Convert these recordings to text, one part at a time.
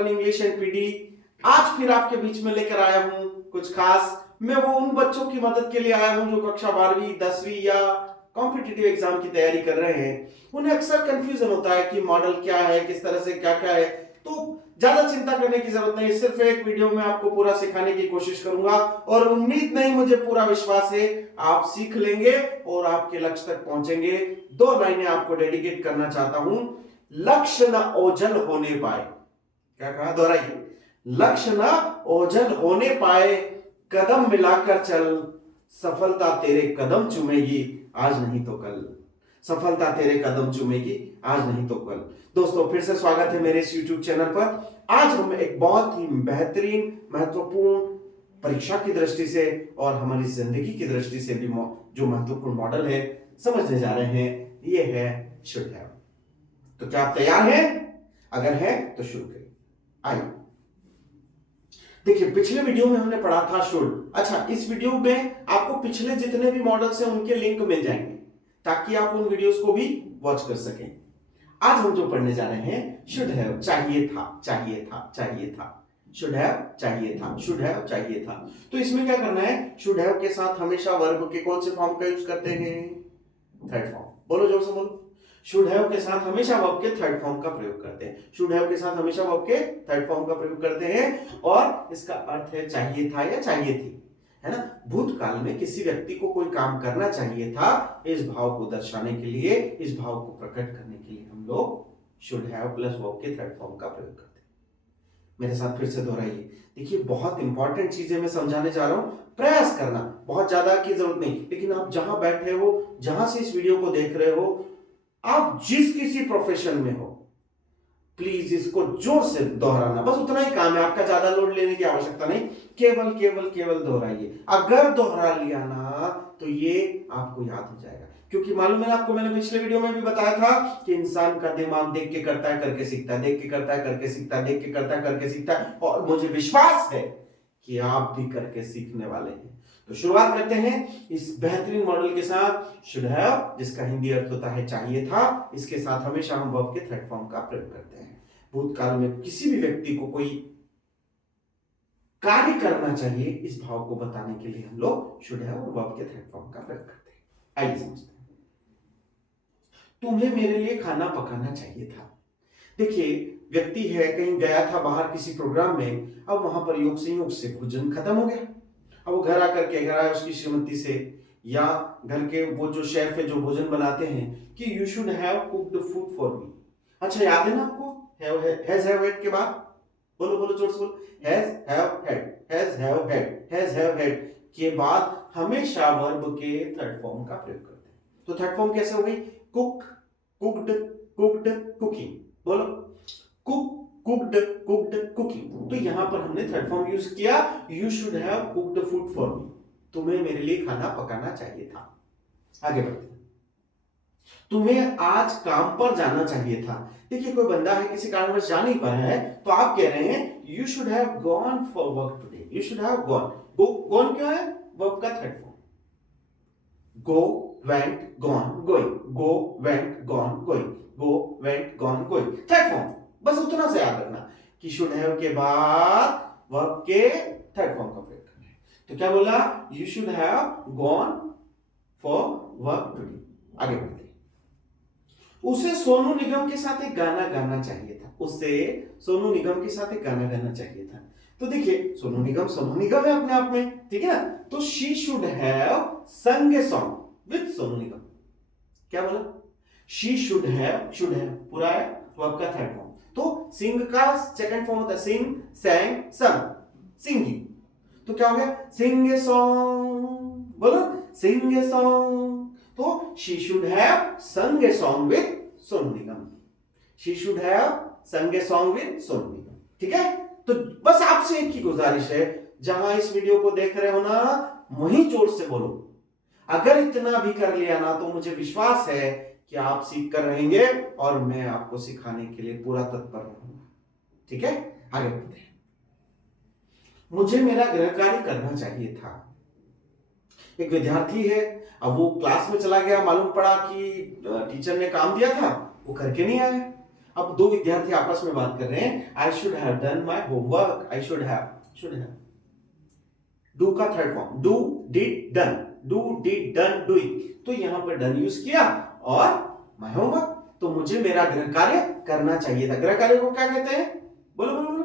English and PD. आज फिर आपके बीच में लेकर आया हूं कुछ खास। मैं वो उन बच्चों की मदद के लिए आया हूं जो कक्षा 12वीं 10वीं या कॉम्पिटिटिव एग्जाम की तैयारी कर रहे हैं। उन्हें अक्सर कंफ्यूजन होता है कि मॉडल क्या है, किस तरह से क्या क्या है। तो ज्यादा चिंता करने की जरूरत नहीं, सिर्फ एक वीडियो में आपको पूरा सिखाने की कोशिश करूंगा और उम्मीद नहीं, मुझे पूरा विश्वास है आप सीख लेंगे और आपके लक्ष्य तक पहुंचेंगे। 2 लाइनें आपको डेडिकेट करना चाहता हूं। लक्ष्य न ओझल होने पाए। क्या कहा, दोहराइए। लक्ष्य न ओझल होने पाए, कदम मिलाकर चल, सफलता तेरे कदम चूमेगी आज नहीं तो कल। सफलता तेरे कदम चूमेगी आज नहीं तो कल। दोस्तों फिर से स्वागत है मेरे इस YouTube चैनल पर। आज हम एक बहुत ही बेहतरीन महत्वपूर्ण परीक्षा की दृष्टि से और हमारी जिंदगी की दृष्टि से भी जो महत्वपूर्ण मॉडल है समझने जा रहे हैं, ये है शुड हैव। तो क्या आप तैयार हैं? अगर हैं तो शुरू करें। आइए देखिए, पिछले वीडियो में हमने पढ़ा था शुड। अच्छा, इस वीडियो में आपको पिछले जितने भी मॉडल्स हैं उनके लिंक मिल जाएंगे ताकि आप उन वीडियोस को भी वॉच कर सकें। आज हम जो पढ़ने जा रहे हैं शुड हैव, चाहिए था, चाहिए था, चाहिए था। शुड हैव चाहिए था, शुड हैव चाहिए था। तो इसमें क्या करना है, शुड हैव के साथ हमेशा वर्ब के कौन से फॉर्म का यूज करते हैं? Third form. बोलो जोर से बोलो। शुड हैव के साथ हमेशा वर्ब के थर्ड फॉर्म का प्रयोग करते हैं। शुड हैव के साथ हमेशा वर्ब के थर्ड फॉर्म का प्रयोग करते हैं और इसका अर्थ है चाहिए था या चाहिए थी, है ना। भूतकाल में किसी व्यक्ति को कोई काम करना चाहिए था, इस भाव को दर्शाने के लिए, इस भाव को प्रकट करने के लिए हम लोग शुड हैव प्लस वर्ब के थर्ड फॉर्म का प्रयोग करते हैं। मेरे साथ फिर से दोहराइए। देखिए, बहुत इंपॉर्टेंट चीजें मैं समझाने जा रहा हूं। प्रयास करना, बहुत ज्यादा की जरूरत नहीं, लेकिन आप जहां बैठे हो, जहां से इस वीडियो को देख रहे हो, आप जिस किसी प्रोफेशन में हो, प्लीज इसको जोर से दोहराना। बस उतना ही काम है, आपका ज्यादा लोड लेने की आवश्यकता नहीं। केवल केवल केवल दोहराइए। अगर दोहरा लिया ना तो ये आपको याद हो जाएगा, क्योंकि मालूम है आपको, मैंने पिछले वीडियो में भी बताया था कि इंसान का दिमाग देख के करता है, करके सीखता है, देख के करता है, करके सीखता है, देख के करता है, करके सीखता है। और मुझे विश्वास है कि आप भी करके सीखने वाले हैं। तो शुरुआत करते हैं इस बेहतरीन मॉडल के साथ। शुड हैव, जिसका हिंदी अर्थ होता है चाहिए था, इसके साथ हमेशा हम वर्ब के थर्ड फॉर्म का प्रयोग करते हैं। भूतकाल में किसी भी व्यक्ति को कोई कार्य करना चाहिए, इस भाव को बताने के लिए हम लोग शुड हैव और वर्ब के थर्ड फॉर्म का प्रयोग करते हैं। आइए समझते हैं। तुम्हें मेरे लिए खाना पकाना चाहिए था। देखिए, व्यक्ति है, कहीं गया था बाहर किसी प्रोग्राम में, अब वहां पर योग संयोग से भोजन खत्म हो गया। अब वो घर आकर कह रहा है उसकी श्रीमती से या घर के वो जो शेफ है जो भोजन बनाते हैं कि you should have cooked food for me. अच्छा, याद है ना आपको हैज हैव हैड के बाद? बोलो बोलो जोर से बोलो। Has have had, has have had, has have had के बाद हमेशा वर्ब के थर्ड फॉर्म का प्रयोग करते हैं। तो थर्ड फॉर्म कैसे हो गई? Cook, cooked, cooked, cooking. बोलो, कुक, कुक्ड, कुक्ड, कुकिंग। तो यहां पर हमने थर्ड फॉर्म यूज किया, you should have cooked food for me. तुम्हें मेरे लिए खाना पकाना चाहिए था। आगे बढ़ते हैं। तुम्हें आज काम पर जाना चाहिए था। देखिए, कोई बंदा है किसी कारणवश जा नहीं पाया है, तो आप कह रहे हैं you should have gone for work today. You should have gone. Gone क्यों है? वर्ब का third form. Go, went, gone, going. Go, went, gone, going. Go, went, gone, going. Third form. बस उतना से याद रखना कि शुड हैव के बाद वर्ब के थर्ड फॉर्म का प्रयोग करना है। तो क्या बोला? You should have gone for work today. आगे बढ़ते हैं। उसे सोनू निगम के साथ एक गाना गाना चाहिए था। उसे सोनू निगम के साथ एक गाना गाना चाहिए था। तो देखिए, सोनू निगम है अपने आप में, ठीक है ना। तो she should have sung a song with Sonu Nigam. क्या बोला? शी शुड हैव पूरा है वर्ब का थर्ड फॉर्म। तो सिंग का सेकंड फॉर्म होता है सिंग, सैंग, संग, सिंगिंग। तो क्या हो गया? Sing a song. बोलो, सिंग ए सॉन्ग। तो she should have sung a song with Sonu Nigam. She should have sung a song with Sonu Nigam. ठीक है। तो बस आपसे एक ही गुजारिश है, जहां इस वीडियो को देख रहे हो ना, वहीं जोर से बोलो। अगर इतना भी कर लिया ना तो मुझे विश्वास है कि आप सीख कर रहेंगे और मैं आपको सिखाने के लिए पूरा तत्पर रहूंगा। ठीक है, आगे बढ़ते हैं। मुझे मेरा गृह कार्य करना चाहिए था। एक विद्यार्थी है, अब वो क्लास में चला गया, मालूम पड़ा कि टीचर ने काम दिया था, वो करके नहीं आया। अब दो विद्यार्थी आपस में बात कर रहे हैं, I should have done my homework, I should have do का third form, do did done, do did done doing, तो यहां पर डन यूज किया और माय होमवर्क, तो मुझे मेरा गृह कार्य करना चाहिए था। गृह कार्य को क्या कहते हैं, बोलो बोलो बोलो,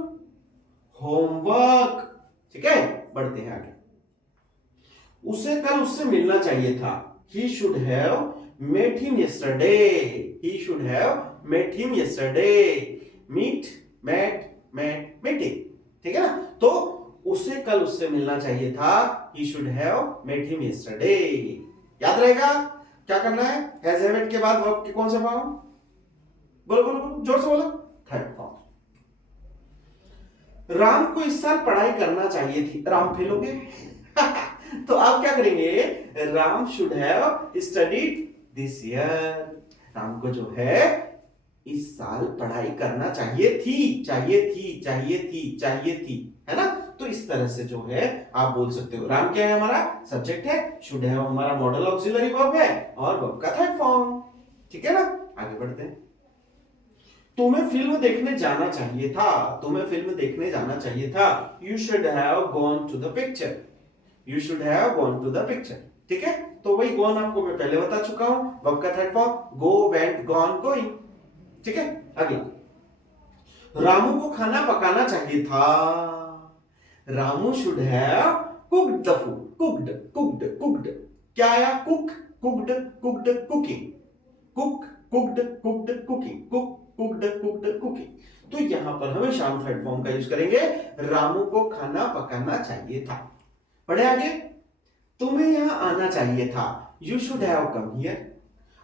होमवर्क। ठीक है, बढ़ते हैं आगे। उसे कल उससे मिलना चाहिए था, he should have met him yesterday, he should have met him yesterday, meeting, ठीक है ना। तो उसे कल उससे मिलना चाहिए था, he should have met him yesterday। याद रहेगा क्या करना है, has have it के बाद वर्ब के कौन से फॉर्म, बोलो बोलो बोलो, जोर से बोलो, थर्ड फॉर्म। राम को इस साल पढ़ाई करना चाहिए थी, राम फेल हो गए तो आप क्या करेंगे, Ram should have studied this year, Ram को जो है इस साल पढ़ाई करना चाहिए थी, है ना। तो इस तरह से जो है आप बोल सकते हो। राम क्या है, हमारा सब्जेक्ट है, शुड हैव हमारा मॉडल ऑक्सिलरी वर्ब है और वर्ब का थर्ड फॉर्म। ठीक है ना, आगे बढ़ते हैं। तुम्हें फिल्म देखने जाना चाहिए था, तुम्हें फिल्म देखने जाना चाहिए था, you should have gone to the picture, you should have gone to the picture. ठीक है, तो वही गॉन आपको मैं पहले बता चुका हूं, वर्ब का third form, go, went, gone, going. ठीक है, अगला, रामू को खाना पकाना चाहिए था, Ramu should have cooked the food, cooked, क्या आया, cook, cooked, cooking, cooked, cooking, cooked, cooking. तो यहां पर हमेशा हम थर्ड फॉर्म का यूज करेंगे, रामू को खाना पकाना चाहिए था। बढ़े आगे, तुम्हें यहां आना चाहिए था, you should have come here.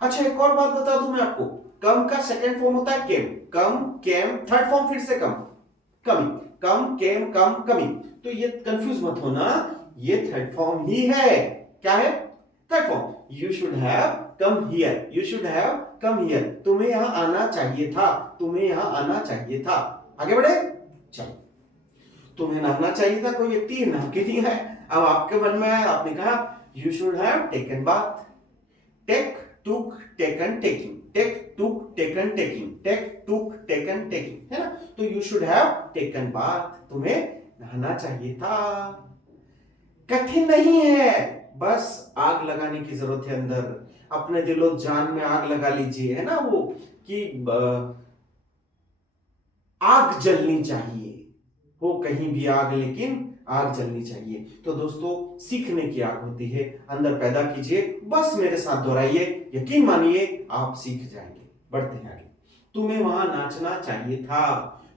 अच्छा, एक और बात बता दूं मैं आपको, कम का सेकंड फॉर्म होता है केम, कम, केम, थर्ड फॉर्म फिर से कम, कमिंग, कम, केम, कम, कमिंग। तो ये कंफ्यूज मत होना, ये थर्ड फॉर्म ही है। क्या है, third form. You should have come here, you should have come here, तुम्हें यहां आना चाहिए था, तुम्हें यहां आना चाहिए था। आगे बढ़े, चलो, तुम्हें नहाना चाहिए था, कोई व्यक्ति नहा के नहीं है, अब आपके मन में आया, आपने कहा you should have taken bath, take, took, taken, taking, take, took, taken, taking, take, took, taken, taking, है ना। तो you should have taken bath, तुम्हें नहाना चाहिए था। कठिन नहीं है, बस आग लगाने की जरूरत है अंदर, अपने दिलो जान में आग लगा लीजिए, है ना, वो कि आग जलनी चाहिए, हो कहीं भी आग, लेकिन आग जलनी चाहिए। तो दोस्तों, सीखने की आग होती है, अंदर पैदा कीजिए, बस मेरे साथ दोहराइए, यकीन मानिए आप सीख जाएंगे। बढ़ते हैं आगे, तुम्हें वहां नाचना चाहिए था,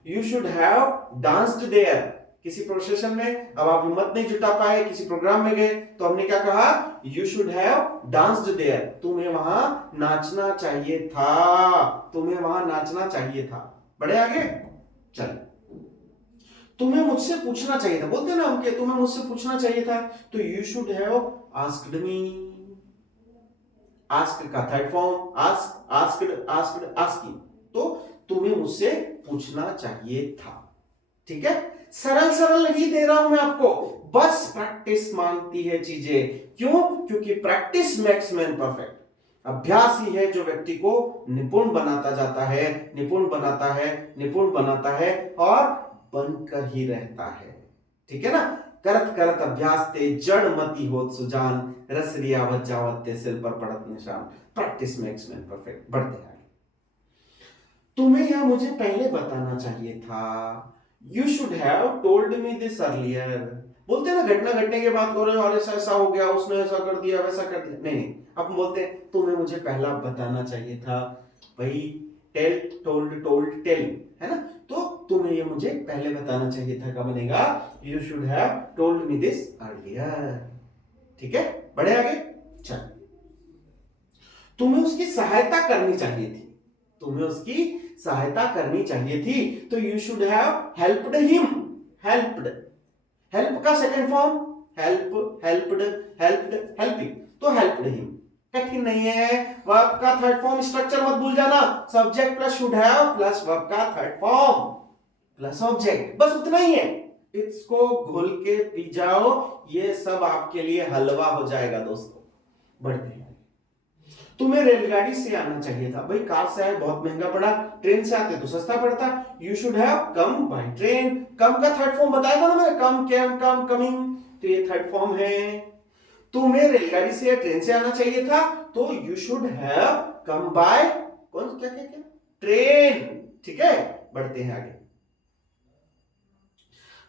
you should have danced there. किसी प्रोसेशन में अब आप हिम्मत नहीं जुटा पाए, किसी प्रोग्राम में गए, तो हमने क्या कहा, you should have danced there, तुम्हें वहां नाचना चाहिए था, तुम्हें वहां नाचना चाहिए था। बढ़े आगे, चल, तुम्हें मुझसे पूछना चाहिए था, बोलते ना हम, तुम्हें मुझसे पूछना चाहिए था, तो you should have asked me, ask का third form, ask, asked, asked, asking, तो तुम्हें मुझसे पूछना चाहिए था। ठीक है, सरल सरल नहीं दे रहा हूं मैं आपको, बस प्रैक्टिस मांगती है चीजें। क्यों, क्योंकि प्रैक्टिस मेक्स मैन परफेक्ट। अभ्यास ही है जो व्यक्ति को निपुण बनाता जाता है, निपुण बनाता है, निपुण बनाता है और बनकर ही रहता है। ठीक है ना, करत करत अभ्यास ते जड़ मती होत सुजान, रसरी आवत जावत ते सिल पर पड़त निशान, प्रैक्टिस मेक्स मैन परफेक्ट। बढ़ते हैं, तुम्हें यह मुझे पहले बताना चाहिए था, you should have told me this earlier. बोलते हैं ना, घटना घटने के बाद बोल रहे हो, अरे ऐसा हो गया, उसने ऐसा कर दिया, वैसा कर दिया, नहीं नहीं, अब बोलते हैं तुम्हें मुझे पहला बताना चाहिए था, भाई टेल, टोल्ड, टोल्ड, टेलिंग, है ना। तो तुम्हें ये मुझे पहले बताना चाहिए था, क्या बनेगा, you should have told me this earlier. ठीक है, बढ़े आगे, चल, तुम्हें उसकी सहायता करनी चाहिए थी, तुम्हें उसकी सहायता करनी चाहिए थी, तो you should have helped him, helped, help का second form, help, helped, helped, helping, तो हेल्प्ड हिम। कठिन नहीं है, वर्ब का थर्ड फॉर्म स्ट्रक्चर मत भूल जाना, subject plus should have plus verb का थर्ड फॉर्म प्लस ऑब्जेक्ट, बस उतना ही है। इसको घोल के पी जाओ, ये सब आपके लिए हलवा हो जाएगा दोस्तों। बढ़ते हैं, तुम्हें रेलगाड़ी से आना चाहिए था। भाई कार से आए बहुत महंगा पड़ा, ट्रेन से आते तो सस्ता पड़ता। You should have come by train. Come का थर्ड फॉर्म बताया था ना मैंने, कम, कैम, कम, कमिंग, तो ये थर्ड फॉर्म है। तुम्हें रेलगाड़ी से या ट्रेन से आना चाहिए था, तो you should have come bye कौन क्या क्या क्या ट्रेन। ठीक है, बढ़ते हैं आगे।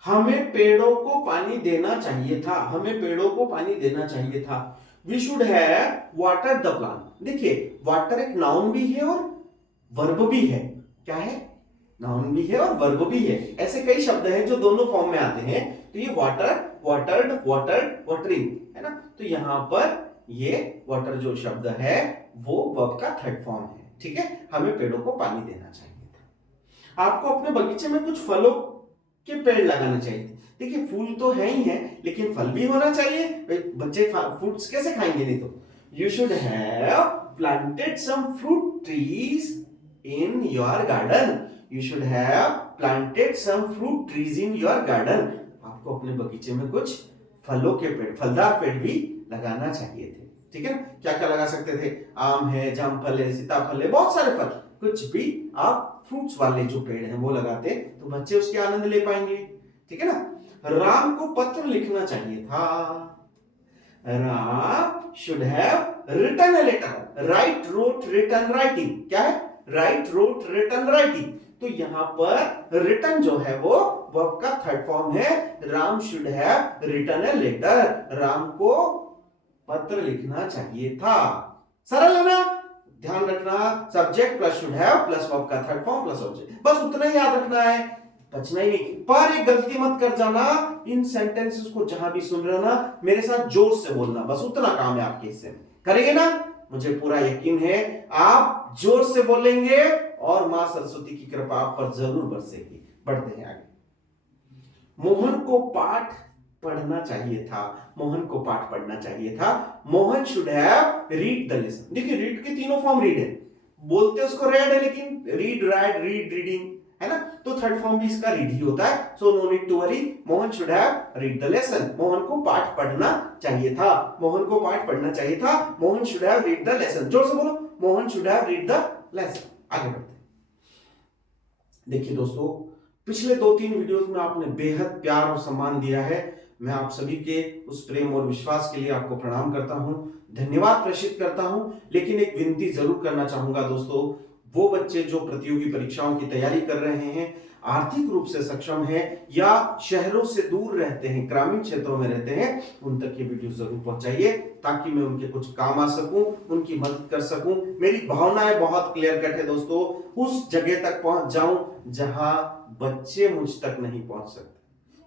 हमें पेड़ों को पानी देना चाहिए था, हमें पेड़ों को पानी देना चाहिए था। We should have water the plant. देखिए वाटर एक नाउन भी है और वर्ब भी है। क्या है? नाउन भी है और वर्ब भी है। ऐसे कई शब्द हैं जो दोनों फॉर्म में आते हैं। तो ये वाटर, वाटर्ड, वाटर्ड, वाटरिंग है ना। तो यहां पर ये वाटर जो शब्द है वो वर्ब का थर्ड फॉर्म है। ठीक है, हमें पेड़ों को पानी देना चाहिए था। आपको अपने बगीचे में कुछ फलों के पेड़ लगाना चाहिए थे। देखिए फूल तो है ही है, लेकिन फल भी होना चाहिए। बच्चे फ्रूट्स कैसे खाएंगे नहीं तो। You should have planted some fruit trees in your garden. You should have planted some fruit trees in your garden. आपको अपने बगीचे में कुछ फलों के पेड़, फलदार पेड़ भी लगाना चाहिए थे। ठीक है ना। क्या क्या लगा सकते थे? आम है, जामफल है, सीताफल है, बहुत सारे फल। कुछ भी आप फ्रूट्स वाले जो पेड़ हैं वो लगाते तो बच्चे उसके आनंद ले पाएंगे। ठीक है ना। राम को पत्र लिखना चाहिए था। Ram should have written a letter. Write, wrote, written, writing. क्या है? Write, wrote, written, writing. तो यहां पर रिटन जो है वो वर्ब का थर्ड फॉर्म है। Ram should have written a letter. Ram को पत्र लिखना चाहिए था। सरल है ना। ध्यान रखना, subject plus should have plus verb का थर्ड फॉर्म प्लस ऑब्जेक्ट, बस उतना ही याद रखना है, बचना ही नहीं। पर एक गलती मत कर जाना, इन सेंटेंसेस को जहां भी सुन रहे हो ना, मेरे साथ जोर से बोलना, बस उतना काम है आपके हिस्से में। करेंगे ना? मुझे पूरा यकीन है आप जोर से बोलेंगे और मां सरस्वती की कृपा आप पर जरूर बरसेगी। बढ़ते हैं आगे। मोहन को पाठ पढ़ना चाहिए था। मोहन को पाठ पढ़ना चाहिए था। Mohan should have read the lesson. देखिए रीड के तीनों फॉर्म रीड है, बोलते उसको रेड है, लेकिन रीड, राइट, रीड, रीडिंग है ना। तो थर्ड फॉर्म भी इसका रीड ही होता है। So no need to worry. Mohan should have read the lesson. Mohan को पाठ पढ़ना चाहिए था। मोहन को पाठ पढ़ना चाहिए था। Mohan should have read the lesson. जोर से बोलो, Mohan should have read the lesson. आगे बढ़ते हैं। देखिए दोस्तों, पिछले 2-3 वीडियोस में आपने बेहद प्यार और सम्मान दिया है। मैं आप सभी के उस प्रेम और विश्वास के लिए आपको प्रणाम करता हूं, धन्यवाद प्रेषित करता हूं। लेकिन एक विनती जरूर करना चाहूंगा दोस्तों, वो बच्चे जो प्रतियोगी परीक्षाओं की तैयारी कर रहे हैं, आर्थिक रूप से सक्षम हैं या शहरों से दूर रहते हैं, ग्रामीण क्षेत्रों में रहते हैं, उन तक ये वीडियो जरूर पहुंचाइए ताकि मैं उनके कुछ काम आ सकूं, उनकी मदद कर सकूं। मेरी भावनाएं बहुत क्लियर कट है दोस्तों, उस जगह तक पहुंच जाऊं जहां बच्चे मुझ तक नहीं पहुंच सकते।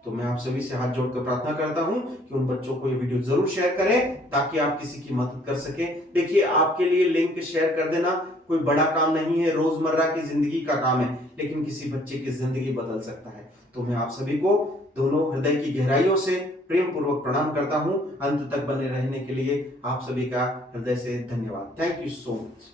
तो मैं आप सभी से हाथ जोड़कर प्रार्थना करता हूं कि उन बच्चों को ये वीडियो जरूर शेयर करें ताकि आप किसी की मदद कर सकें। देखिए आपके लिए लिंक शेयर कर देना कोई बड़ा काम नहीं है, रोजमर्रा की जिंदगी का काम है, लेकिन किसी बच्चे की जिंदगी बदल सकता है। तो मैं आप सभी को दोनों हृदय की गहराइयों से प्रेम पूर्वक प्रणाम करता हूं। अंत तक बने रहने के लिए आप सभी का हृदय से धन्यवाद। Thank you so much.